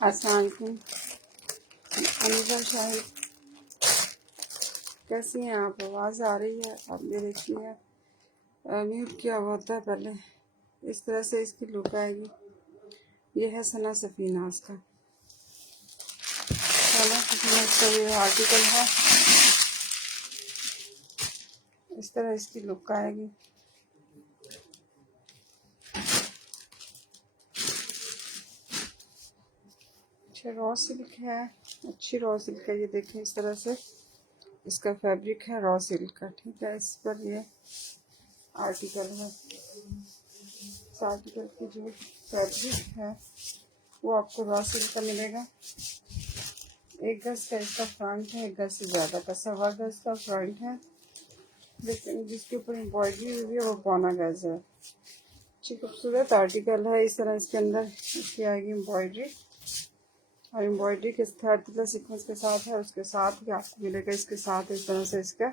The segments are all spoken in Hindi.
अस्सलाम वालेकुम। अनीसा शाहिद, कैसी हैं आप? आवाज़ आ रही है? आप ये देखिए, म्यूट किया हुआ होता है पहले। इस तरह से इसकी लुक आएगी। ये है सना सफीनाज का। सना सफीनाज का ये आर्टिकल है। इस तरह इसकी लुक आएगी। अच्छा रॉ सिल्क है, अच्छी रॉ सिल्क है। ये देखें इस तरह से इसका फैब्रिक है रॉ सिल्क का। ठीक है, इस पर ये आर्टिकल है। इस आर्टिकल की जो फैब्रिक है वो आपको रॉ सिल्क का मिलेगा। 1 गज का इसका फ्रंट है, 1 गज से ज़्यादा का 1.25 गज का फ्रंट है, लेकिन जिसके ऊपर एम्ब्रॉयडरी हुई है वो 1.25 गज है। अच्छी खूबसूरत आर्टिकल है। इस तरह इसके अंदर इसकी आएगी एम्ब्रॉयडरी, और एम्ब्रॉयडरी के थर्ड प्लस सीक्वेंस के साथ है। उसके साथ ही आपको मिलेगा इसके साथ इस तरह से इसका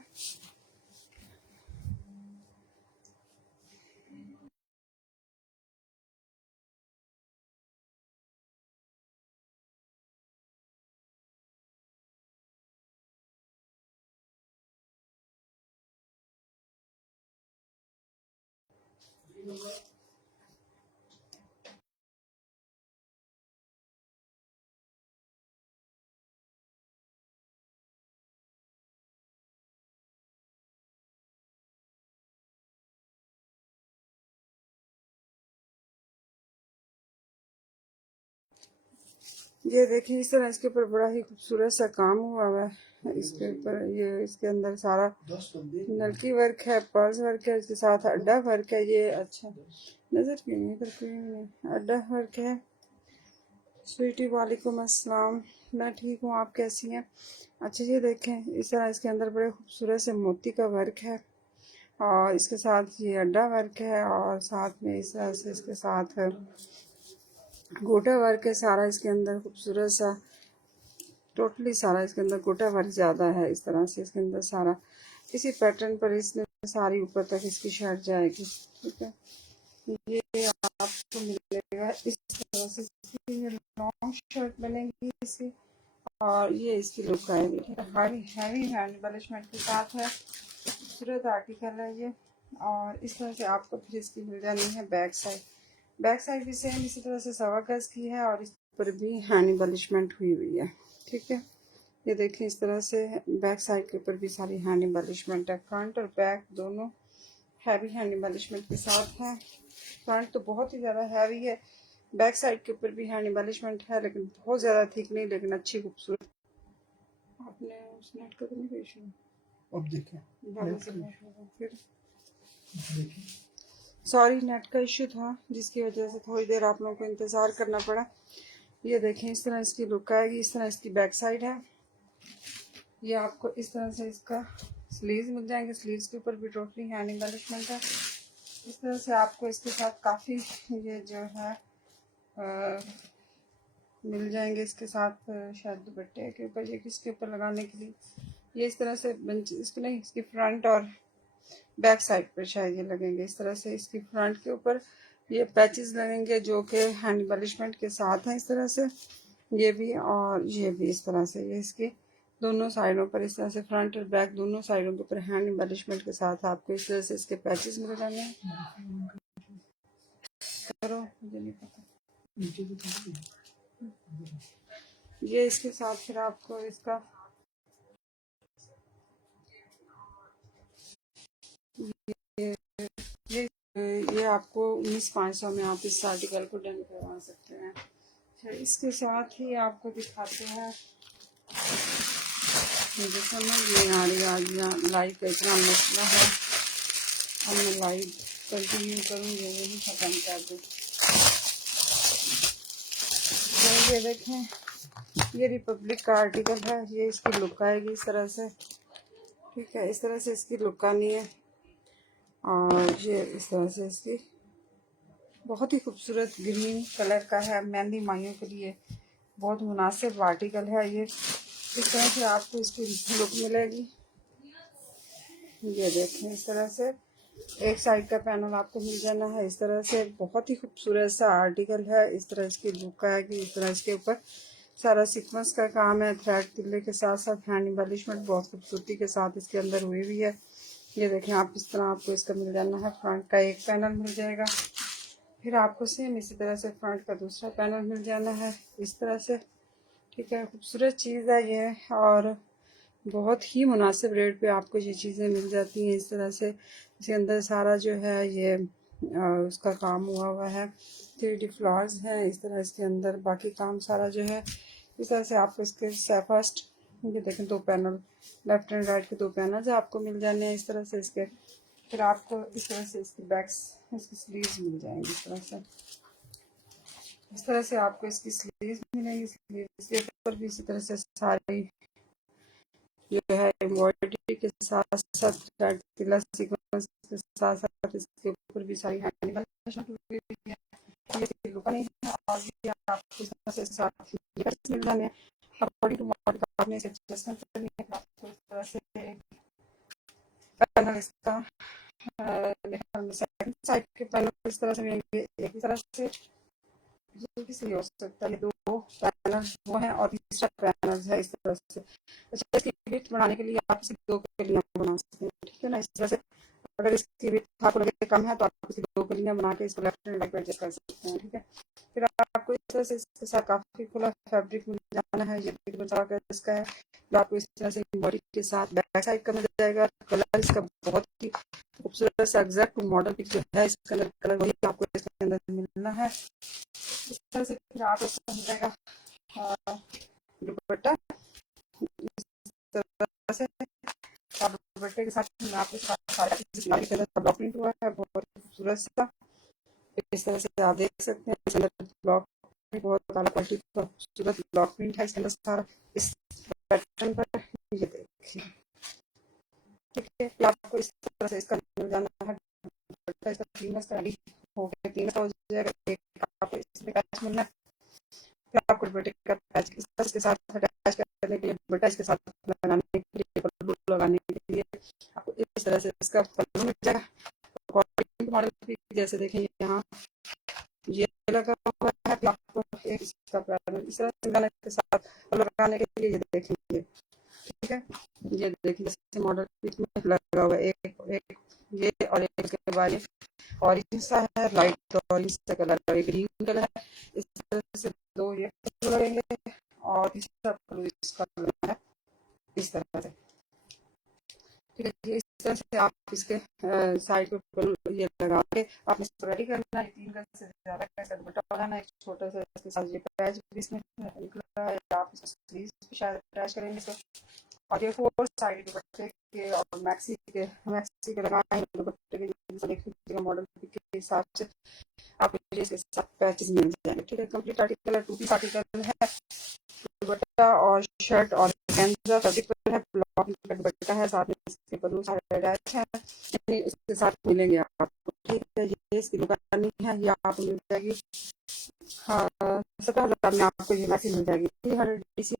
ये देखिए इस तरह इसके ऊपर बड़ा ही खूबसूरत सा काम हुआ हुआ है। इसके ऊपर ये इसके अंदर सारा नलकी वर्क है, पर्स वर्क है, इसके साथ अड्डा वर्क है। ये अच्छा नज़र क्यों नहीं करती, अड्डा वर्क है। स्वीटी वालेकुम अस्सलाम, मैं ठीक हूँ, आप कैसी हैं? अच्छा ये देखें इस तरह इसके अंदर बड़े खूबसूरत से मोती का वर्क है, और इसके साथ ये अड्डा वर्क है, और साथ में इस तरह से इसके साथ गोटा वर्क है। सारा इसके अंदर खूबसूरत सा, टोटली सारा इसके अंदर गोटा वर्क ज़्यादा है। इस तरह से इसके अंदर सारा इसी पैटर्न पर इसने सारी ऊपर तक इसकी शर्ट जाएगी। ठीक है, ये आपको मिलेगा इस तरह से। लॉन्ग शर्ट बनेगी इसकी, और ये इसकी लुक आएगी। हैवी हैवी हैंड एम्बेलिशमेंट के साथ है, खूबसूरत आर्टिकल है ये। और इस तरह से आपको फिर इसकी मिल जानी है बैक साइड। बैक साइड भी सेम इसी तरह से 1.25 गज की है, और इस पर भी हैंड एम्बेलिशमेंट हुई हुई है। ठीक है, ये देखिए इस तरह से बैक साइड के ऊपर भी सारी हैंड एम्बेलिशमेंट है। फ्रंट और बैक दोनों हैवी हैंड एम्बेलिशमेंट के साथ है। फ्रंट तो बहुत ही ज़्यादा हैवी है, बैक साइड के ऊपर भी हैंड एम्बेलिशमेंट है, लेकिन बहुत ज़्यादा थिक नहीं, लेकिन अच्छी खूबसूरत। आपने उस नेट का तो नहीं भेजा? अब देखें फिर सॉरी, नेट का इश्यू था जिसकी वजह से थोड़ी देर आप लोगों को इंतज़ार करना पड़ा। ये देखें इस तरह इसकी लुक आएगी। इस तरह इसकी बैक साइड है। ये आपको इस तरह से इसका स्लीव्स मिल जाएंगे। स्लीव्स के ऊपर भी टोटली हैंड एम्बेलिशमेंट है। इस तरह से आपको इसके साथ काफ़ी ये जो है मिल जाएंगे। इसके साथ शायद दुपट्टे के ऊपर, ये किसके ऊपर लगाने के लिए, ये इस तरह से इसको नहीं, इसकी फ्रंट और बैक साइड पर शायद ये लगेंगे। इस तरह से इसकी फ्रंट के ऊपर ये पैचेस लगेंगे जो कि हैंड एम्बेलिशमेंट के साथ हैं। इस तरह से ये भी और ये भी इस तरह से, ये इसकी दोनों साइडों पर इस तरह से फ्रंट और बैक दोनों साइडों के ऊपर हैंड एम्बेलिशमेंट के साथ आपको इस तरह से इसके पैचेस मिल जाने हैं। करो, मुझे नहीं पता। ये इसके साथ फिर आपको इसका ये आपको 19,500 में आप इस आर्टिकल को डन करवा सकते हैं। फिर इसके साथ ही आपको दिखाते हैं, मुझे समझ नहीं आ रही आज यहाँ लाइव का इतना मसला है। अब मैं लाइव कंटिन्यू करूँगी, यही ख़त्म कर दूँ। तो ये देखें ये रिपब्लिक का आर्टिकल है। ये इसकी लुक आएगी इस तरह से। ठीक है, इस तरह से इसकी लुक आनी है, और ये इस तरह से इसकी बहुत ही खूबसूरत ग्रीन कलर का है। मेहंदी माइयों के लिए बहुत मुनासिब आर्टिकल है ये। इस तरह से आपको इसकी लुक मिलेगी। ये देखें इस तरह से एक साइड का पैनल आपको मिल जाना है इस तरह से। बहुत ही खूबसूरत सा आर्टिकल है। इस तरह इसकी लुक आएगी। इस तरह इसके ऊपर सारा सीक्वेंस का काम है। थ्रेड तिल्ले के साथ साथ हैंड एम्बेलिशमेंट बहुत खूबसूरती के साथ इसके अंदर हुई हुई है। ये देखें आप, इस तरह आपको इसका मिल जाना है। फ्रंट का एक पैनल मिल जाएगा। फिर आपको सेम इसी तरह से फ्रंट का दूसरा पैनल मिल जाना है इस तरह से। ठीक है, खूबसूरत चीज़ है ये, और बहुत ही मुनासिब रेट पे आपको ये चीज़ें मिल जाती हैं इस तरह से। इसके अंदर सारा जो है ये उसका काम हुआ है। 3D फ्लावर्स हैं इस तरह इसके अंदर। बाकी काम सारा जो है इस तरह से आपको इसके फर्स्ट ये देखें 2 पैनल, लेफ्ट एंड राइट के 2 पैनल आपको मिल जाने हैं इस तरह से इसके। फिर आपको इस तरह से इसकी बैक्स, इसकी स्लीव्स मिल जाएंगी इस तरह से। इस तरह से आपको इसकी स्लीव्स मिलेंगी। स्लीव्स के ऊपर भी इसी तरह से सारी जो है एम्ब्रॉयडरी के साथ साथ थ्रेड तिल्ला सीक्वेंस के साथ साथ इसके ऊपर भी सारी हैंड नहीं है। और भी आपको इस तरह से साथ मिल जाने हैं। अकॉर्डिंग टू मॉडल आपने इसे एडजस्टमेंट करनी है। आपको इस तरह से पैनल इसका सेकंड साइड के पैनल इस तरह से मिलेंगे। एक तरह से ये किसी हो सकता है। 2 पैनल वो हैं और तीसरा पैनल है इस तरह से। अच्छा, इसकी विड्थ बढ़ाने के लिए आप इसे 2 कलियां बना सकते हैं। ठीक है ना, इस तरह से। अगर इसकी विड्थ आपको लगे कम है तो आप इसकी 2 कलियां बना के इसको लेफ्ट एंड राइट पे एडजस्ट कर सकते हैं। ठीक है, फिर आपको इस तरह से इसके साथ काफी खुला फैब्रिक मिल जाना है। ये इसका है जो आपको इस तरह से बॉडी के साथ बैक साइड का मिल जाएगा। कलर इसका बहुत ही खूबसूरत सा एग्जैक्ट मॉडल पिक जो है इसका कलर वही आपको इसके अंदर मिलना है इस तरह से। फिर आप इसका मिल जाएगा दुपट्टा इस तरह से। आप दुपट्टे के साथ आपके साथ ब्लॉक प्रिंट हुआ है बहुत खूबसूरत सा। इस तरह से आप देख सकते हैं इसके अंदर ब्लॉक बहुत आला क्वालिटी का खूबसूरत ब्लॉक प्रिंट है इसके अंदर सारा इस पैटर्न पर। ये देखिए, ठीक है, आपको इस तरह से इसका मिल जाना है। इसका 3 रेडी हो गया, 3 हो जाएगा। एक आपको इसमें पैच मिलना है। फिर आपको दुपट्टे का पैच इसके साथ अटैच करने के लिए, दुपट्टा इसके साथ लगाने के लिए, पल्लू लगाने के लिए आपको इस तरह से इसका पल्लू मिल जाएगा। मॉडल जैसे देखें यहाँ ये लगा हुआ है। आपको इसका पैटर्न इस तरह से लगाने के साथ पल्लू लगाने के लिए ये देखेंगे। ठीक है, ये देखिए जैसे मॉडल में लगा हुआ है एक ये और एक इसके बाद ऑरेंज सा है, लाइट ऑरेंज सा कलर है, ग्रीन कलर है। इस तरह से 2 ये लगेंगे और तीसरा इसका लगना है इस तरह से। ठीक है, इस तरह से आप इसके साइड पे ये लगा के आपने इसको रेडी करना है। 3 गज से ज़्यादा का इसका दुपट्टा बनाना है। एक छोटा सा इसके साथ ये पैच भी इसमें निकला है। आप इसको स्लीव्स भी शायद अटैच करेंगे इसको। और ये 4 साइड दुपट्टे के और मैक्सी के लगाए दुपट्टे के मॉडल के हिसाब से आपको इसके साथ पैचेस मिल जाएंगे। ठीक है, कंप्लीट आर्टिकल है, 2 पीस आर्टिकल है। दुपट्टा और शर्ट और ऑर्गेन्जा फैब्रिक पर है। ब्लॉक का दुपट्टा है, साथ में इसके पल्लू सारे अटैच है, इसके साथ मिलेंगे आपको। ठीक है, ये इसकी दुकान है, ये आपको मिल जाएगी 17,000 में। आपको ये मैक्सी मिल जाएगी। 300 DC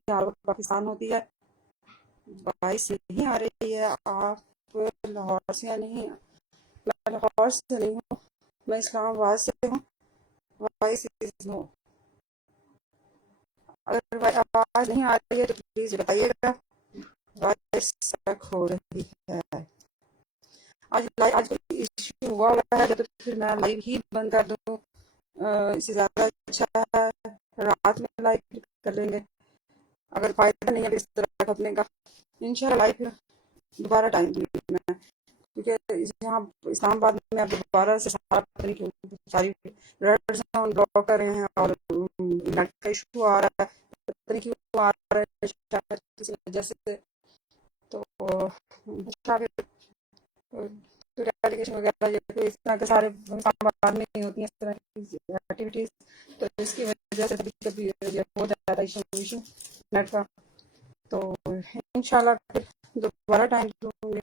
पाकिस्तान होती है। 22 नहीं आ रही है। आप लाहौर से नहीं, लाहौर से नहीं हो, मैं इस्लामाबाद से हूँ। 22 नो, अगर आवाज नहीं आ रही है तो प्लीज बताइएगा। वॉइस स्टक हो रही है। आज कोई इश्यू हुआ है तो फिर मैं लाइव ही बंद कर दूँ, इससे ज़्यादा अच्छा है रात में लाइव कर लेंगे। अगर फायदा नहीं है इस तरह करने का, इंशाल्लाह लाइव दोबारा टाइम दूंगी मैं, क्योंकि यहाँ इस्लामाबाद में अब दोबारा से सारी रेड जोन ब्लॉक कर रहे हैं और नेट का इशू आ रहा है। पता नहीं क्यों आ रहा है, शायद किसी वजह से। तो एप्लीकेशन वगैरह ये इस तरह के सारे इस्लामाबाद में नहीं होती हैं इस तरह की एक्टिविटीज़। तो इसकी वजह से कभी कभी हो जाता है इशू नेट का। तो इंशाल्लाह फिर दोबारा टाइम दूंगी